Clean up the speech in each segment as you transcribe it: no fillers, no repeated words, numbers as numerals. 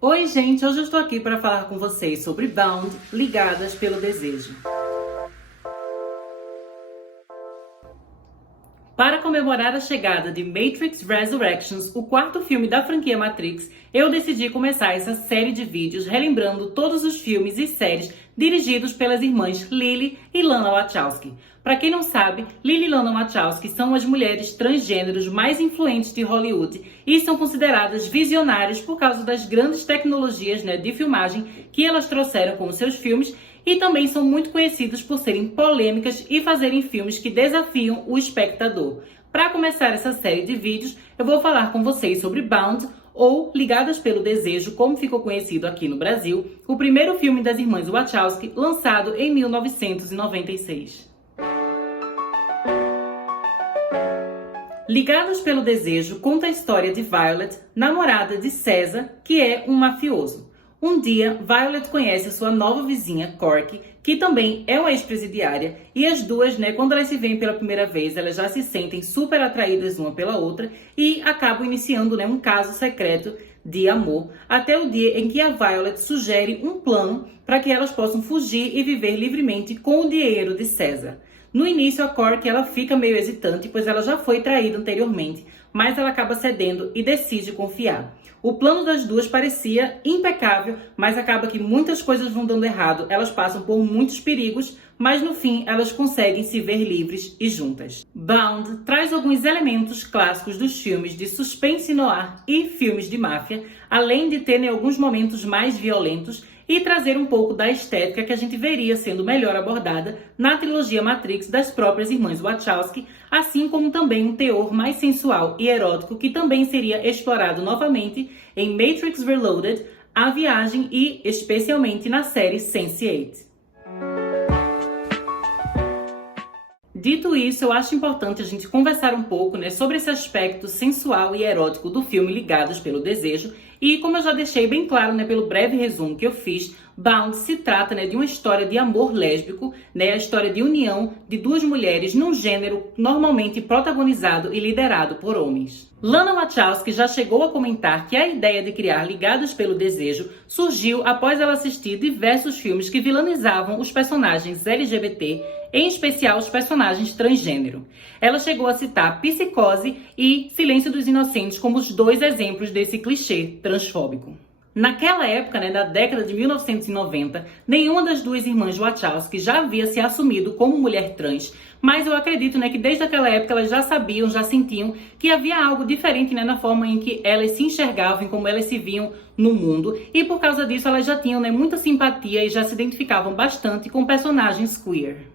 Oi, gente! Hoje eu estou aqui para falar com vocês sobre Bound, Ligadas pelo Desejo. Para comemorar a chegada de Matrix Resurrections, o quarto filme da franquia Matrix, eu decidi começar essa série de vídeos relembrando todos os filmes e séries dirigidos pelas irmãs Lily e Lana Wachowski. Para quem não sabe, Lily e Lana Wachowski são as mulheres transgêneros mais influentes de Hollywood e são consideradas visionárias por causa das grandes tecnologias de filmagem que elas trouxeram com os seus filmes, e também são muito conhecidas por serem polêmicas e fazerem filmes que desafiam o espectador. Para começar essa série de vídeos, eu vou falar com vocês sobre Bound, ou Ligadas pelo Desejo, como ficou conhecido aqui no Brasil, o primeiro filme das irmãs Wachowski, lançado em 1996. Ligados pelo Desejo conta a história de Violet, namorada de César, que é um mafioso. Um dia, Violet conhece a sua nova vizinha, Corky, que também é uma ex-presidiária, e as duas, quando elas se veem pela primeira vez, elas já se sentem super atraídas uma pela outra e acabam iniciando um caso secreto de amor, até o dia em que a Violet sugere um plano para que elas possam fugir e viver livremente com o dinheiro de César. No início, a Corky ela fica meio hesitante, pois ela já foi traída anteriormente, mas ela acaba cedendo e decide confiar. O plano das duas parecia impecável, mas acaba que muitas coisas vão dando errado, elas passam por muitos perigos, mas no fim elas conseguem se ver livres e juntas. Bound traz alguns elementos clássicos dos filmes de suspense noir e filmes de máfia, além de ter alguns momentos mais violentos, e trazer um pouco da estética que a gente veria sendo melhor abordada na trilogia Matrix das próprias irmãs Wachowski, assim como também um teor mais sensual e erótico que também seria explorado novamente em Matrix Reloaded, A Viagem e especialmente na série Sense8. Dito isso, eu acho importante a gente conversar um pouco sobre esse aspecto sensual e erótico do filme Ligados pelo Desejo. E como eu já deixei bem claro pelo breve resumo que eu fiz, Bound se trata de uma história de amor lésbico, a história de união de duas mulheres num gênero normalmente protagonizado e liderado por homens. Lana Wachowski já chegou a comentar que a ideia de criar Ligados pelo Desejo surgiu após ela assistir diversos filmes que vilanizavam os personagens LGBT, em especial os personagens transgênero. Ela chegou a citar Psicose e Silêncio dos Inocentes como os dois exemplos desse clichê transfóbico. Naquela época, na década de 1990, nenhuma das duas irmãs Wachowski já havia se assumido como mulher trans, mas eu acredito que desde aquela época elas já sabiam, já sentiam que havia algo diferente na forma em que elas se enxergavam e como elas se viam no mundo, e por causa disso elas já tinham muita simpatia e já se identificavam bastante com personagens queer.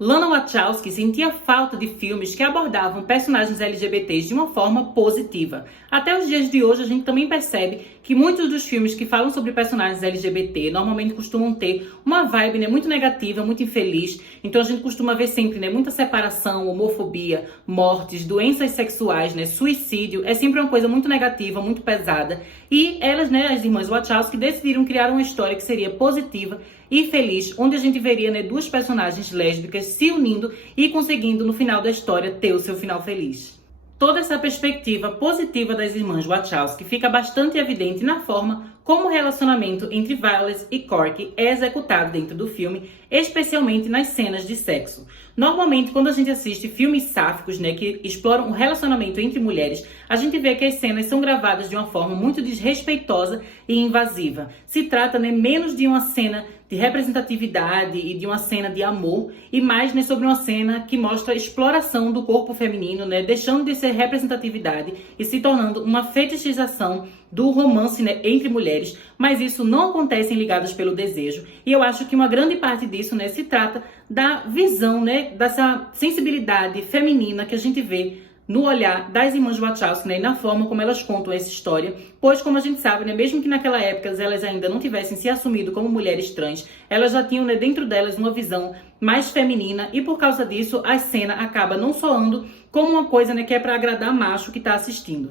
Lana Wachowski sentia falta de filmes que abordavam personagens LGBTs de uma forma positiva. Até os dias de hoje a gente também percebe que muitos dos filmes que falam sobre personagens LGBT normalmente costumam ter uma vibe muito negativa, muito infeliz. Então a gente costuma ver sempre muita separação, homofobia, mortes, doenças sexuais, suicídio. É sempre uma coisa muito negativa, muito pesada. E elas, as irmãs Wachowski, decidiram criar uma história que seria positiva e feliz, onde a gente veria duas personagens lésbicas se unindo e conseguindo no final da história ter o seu final feliz. Toda essa perspectiva positiva das irmãs Wachowski fica bastante evidente na forma como o relacionamento entre Violet e Corky é executado dentro do filme, especialmente nas cenas de sexo. Normalmente, quando a gente assiste filmes sáficos, que exploram o relacionamento entre mulheres, a gente vê que as cenas são gravadas de uma forma muito desrespeitosa e invasiva. Se trata menos de uma cena de representatividade e de uma cena de amor, e mais sobre uma cena que mostra a exploração do corpo feminino, deixando de ser representatividade e se tornando uma fetichização do romance entre mulheres, mas isso não acontece em Ligados pelo Desejo, e eu acho que uma grande parte disso se trata da visão, dessa sensibilidade feminina que a gente vê no olhar das irmãs Wachowski, e na forma como elas contam essa história, pois, como a gente sabe, mesmo que naquela época elas ainda não tivessem se assumido como mulheres trans, elas já tinham dentro delas uma visão mais feminina, e por causa disso a cena acaba não soando como uma coisa que é para agradar macho que está assistindo.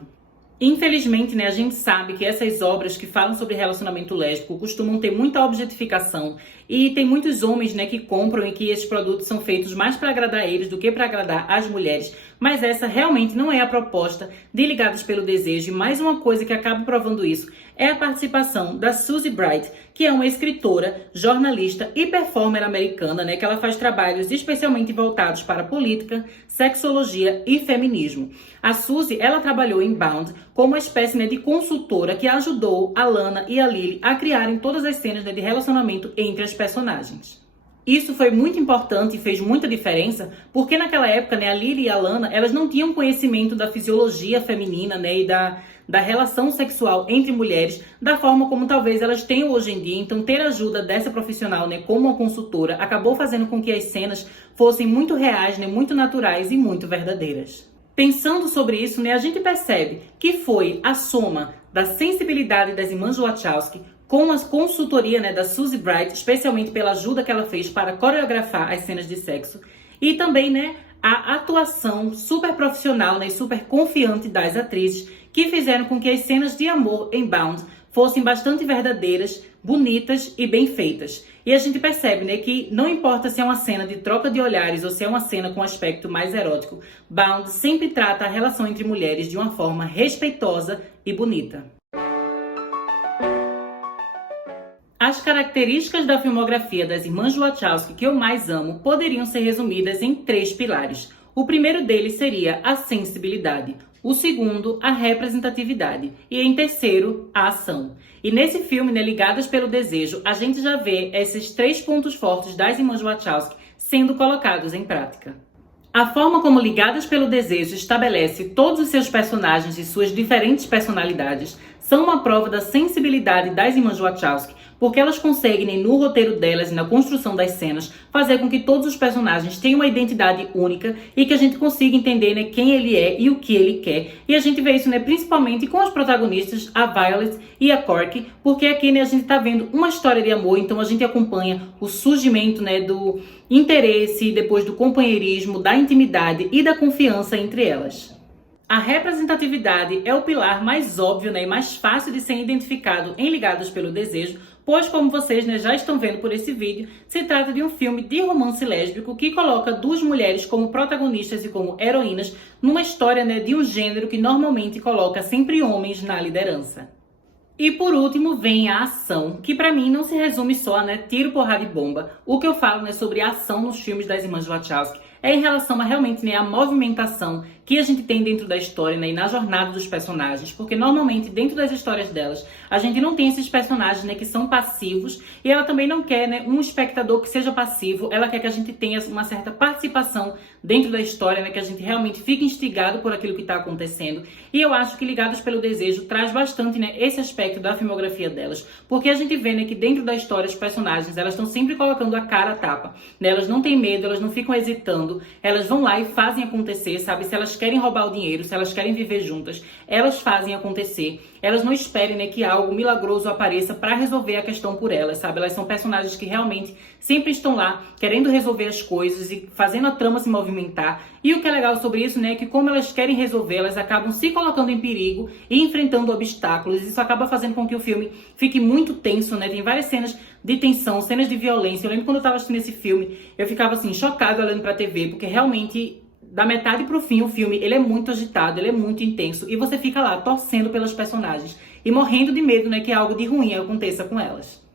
Infelizmente, a gente sabe que essas obras que falam sobre relacionamento lésbico costumam ter muita objetificação e tem muitos homens, que compram e que esses produtos são feitos mais para agradar eles do que para agradar as mulheres, mas essa realmente não é a proposta de Ligados pelo Desejo. E mais uma coisa que acaba provando isso é a participação da Susie Bright, que é uma escritora, jornalista e performer americana, né, que ela faz trabalhos especialmente voltados para política, sexologia e feminismo. A Susie, ela trabalhou em Bound como uma espécie, né, de consultora que ajudou a Lana e a Lily a criarem todas as cenas, né, de relacionamento entre as personagens. Isso foi muito importante e fez muita diferença, porque naquela época, né, a Lily e a Lana, elas não tinham conhecimento da fisiologia feminina, né, e da relação sexual entre mulheres, da forma como talvez elas tenham hoje em dia. Então, ter a ajuda dessa profissional, né, como uma consultora, acabou fazendo com que as cenas fossem muito reais, né, muito naturais e muito verdadeiras. Pensando sobre isso, né, a gente percebe que foi a soma da sensibilidade das irmãs Wachowski com a consultoria, né, da Susie Bright, especialmente pela ajuda que ela fez para coreografar as cenas de sexo, e também, né, a atuação super profissional, né, e super confiante das atrizes, que fizeram com que as cenas de amor em Bound fossem bastante verdadeiras, bonitas e bem feitas. E a gente percebe, né, que não importa se é uma cena de troca de olhares ou se é uma cena com aspecto mais erótico, Bound sempre trata a relação entre mulheres de uma forma respeitosa e bonita. As características da filmografia das irmãs Wachowski que eu mais amo poderiam ser resumidas em 3 pilares. O primeiro deles seria a sensibilidade, o segundo, a representatividade e, em terceiro, a ação. E nesse filme, né, Ligadas pelo Desejo, a gente já vê esses 3 pontos fortes das irmãs Wachowski sendo colocados em prática. A forma como Ligadas pelo Desejo estabelece todos os seus personagens e suas diferentes personalidades são uma prova da sensibilidade das irmãs Wachowski, porque elas conseguem, no roteiro delas e na construção das cenas, fazer com que todos os personagens tenham uma identidade única e que a gente consiga entender, né, quem ele é e o que ele quer. E a gente vê isso, né, principalmente com as protagonistas, a Violet e a Corky, porque aqui, né, a gente tá vendo uma história de amor, então a gente acompanha o surgimento, né, do interesse, depois do companheirismo, da intimidade e da confiança entre elas. A representatividade é o pilar mais óbvio, né, e mais fácil de ser identificado em Ligadas pelo Desejo, pois, como vocês, né, já estão vendo por esse vídeo, se trata de um filme de romance lésbico que coloca 2 mulheres como protagonistas e como heroínas numa história, né, de um gênero que normalmente coloca sempre homens na liderança. E por último vem a ação, que pra mim não se resume só a, né, tiro, porrada e bomba. O que eu falo, né, sobre a ação nos filmes das irmãs Wachowski é em relação a realmente, né, a movimentação que a gente tem dentro da história, né, e na jornada dos personagens, porque normalmente dentro das histórias delas a gente não tem esses personagens, né, que são passivos, e ela também não quer, né, um espectador que seja passivo, ela quer que a gente tenha uma certa participação dentro da história, né, que a gente realmente fique instigado por aquilo que está acontecendo. E eu acho que Ligadas pelo Desejo traz bastante, né, esse aspecto da filmografia delas, porque a gente vê, né, que dentro da história os personagens, elas estão sempre colocando a cara a tapa, né, elas não têm medo, elas não ficam hesitando, elas vão lá e fazem acontecer, sabe? Se elas querem roubar o dinheiro, se elas querem viver juntas, elas fazem acontecer. Elas não esperem, né, que algo milagroso apareça para resolver a questão por elas, sabe? Elas são personagens que realmente sempre estão lá querendo resolver as coisas e fazendo a trama se movimentar. E o que é legal sobre isso, né, é que como elas querem resolver, elas acabam se colocando em perigo e enfrentando obstáculos. Isso acaba fazendo com que o filme fique muito tenso, né? Tem várias cenas de tensão, cenas de violência. Eu lembro quando eu tava assistindo esse filme, eu ficava assim, chocada olhando pra TV, porque realmente da metade pro fim, o filme, ele é muito agitado, ele é muito intenso, e você fica lá torcendo pelas personagens e morrendo de medo, né, que algo de ruim aconteça com elas.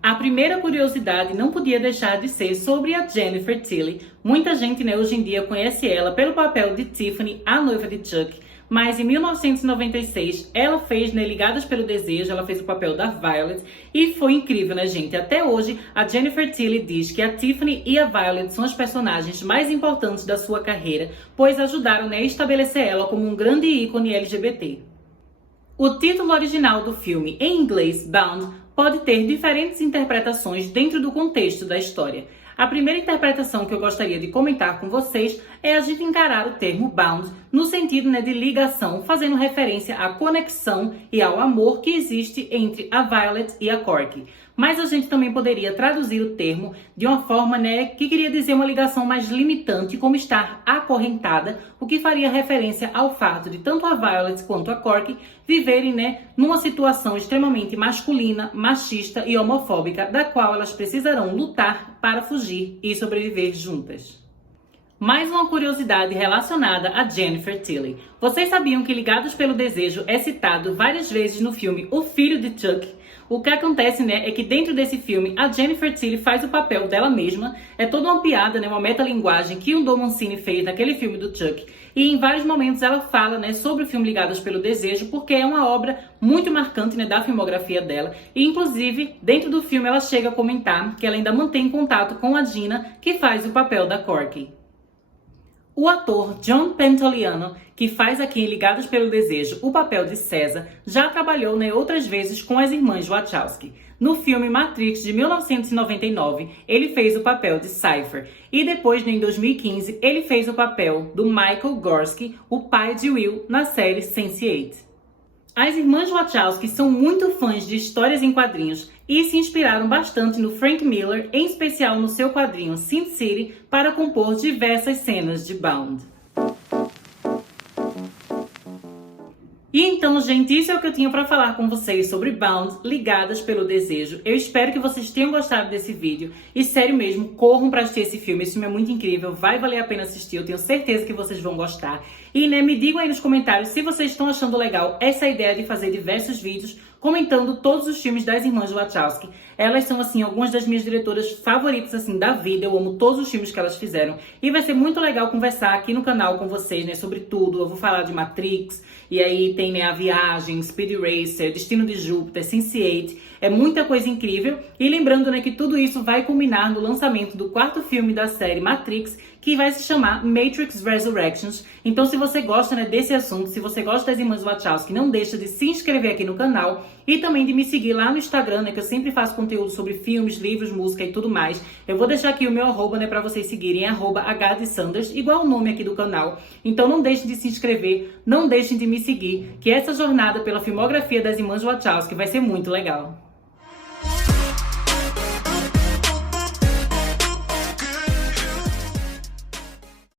A primeira curiosidade não podia deixar de ser sobre a Jennifer Tilly. Muita gente, né, hoje em dia conhece ela pelo papel de Tiffany, a noiva de Chuck, mas em 1996 ela fez, né, Ligadas pelo Desejo, ela fez o papel da Violet e foi incrível, né, gente? Até hoje a Jennifer Tilly diz que a Tiffany e a Violet são as personagens mais importantes da sua carreira, pois ajudaram, né, a estabelecer ela como um grande ícone LGBT. O título original do filme, em inglês, Bound, pode ter diferentes interpretações dentro do contexto da história. A primeira interpretação que eu gostaria de comentar com vocês é a gente encarar o termo bound no sentido, né, de ligação, fazendo referência à conexão e ao amor que existe entre a Violet e a Corky. Mas a gente também poderia traduzir o termo de uma forma, né, que queria dizer uma ligação mais limitante, como estar acorrentada, o que faria referência ao fato de tanto a Violet quanto a Corky viverem, né, numa situação extremamente masculina, machista e homofóbica, da qual elas precisarão lutar para fugir e sobreviver juntas. Mais uma curiosidade relacionada a Jennifer Tilly. Vocês sabiam que Ligados pelo Desejo é citado várias vezes no filme O Filho de Chuck? O que acontece, é que dentro desse filme, a Jennifer Tilly faz o papel dela mesma. É toda uma piada, uma metalinguagem que o Dom Mancini fez naquele filme do Chuck. E em vários momentos ela fala, sobre o filme Ligados pelo Desejo, porque é uma obra muito marcante, da filmografia dela. E, inclusive, dentro do filme ela chega a comentar que ela ainda mantém contato com a Gina, que faz o papel da Corky. O ator John Pantoliano, que faz aqui em Ligados pelo Desejo o papel de César, já trabalhou outras vezes com as irmãs Wachowski. No filme Matrix de 1999, ele fez o papel de Cypher. E depois, em 2015, ele fez o papel do Michael Gorski, o pai de Will, na série Sense8. As irmãs Wachowski são muito fãs de histórias em quadrinhos e se inspiraram bastante no Frank Miller, em especial no seu quadrinho Sin City, para compor diversas cenas de Bound. E então, gente, isso é o que eu tinha para falar com vocês sobre Bound, Ligadas pelo Desejo. Eu espero que vocês tenham gostado desse vídeo. E sério mesmo, corram para assistir esse filme é muito incrível, vai valer a pena assistir, eu tenho certeza que vocês vão gostar. E me digam aí nos comentários se vocês estão achando legal essa ideia de fazer diversos vídeos comentando todos os filmes das irmãs Wachowski. Elas são, algumas das minhas diretoras favoritas, da vida. Eu amo todos os filmes que elas fizeram. E vai ser muito legal conversar aqui no canal com vocês, sobre tudo. Eu vou falar de Matrix, e aí tem, A Viagem, Speed Racer, Destino de Júpiter, Sense8. É muita coisa incrível. E lembrando, que tudo isso vai culminar no lançamento do 4º filme da série Matrix, que vai se chamar Matrix Resurrections. Então, se você gosta, desse assunto, se você gosta das irmãs Wachowski, não deixa de se inscrever aqui no canal e também de me seguir lá no Instagram, que eu sempre faço conteúdo sobre filmes, livros, música e tudo mais. Eu vou deixar aqui o meu @, para vocês seguirem, @HDSanders, igual o nome aqui do canal. Então, não deixem de se inscrever, não deixem de me seguir, que essa jornada pela filmografia das irmãs Wachowski vai ser muito legal.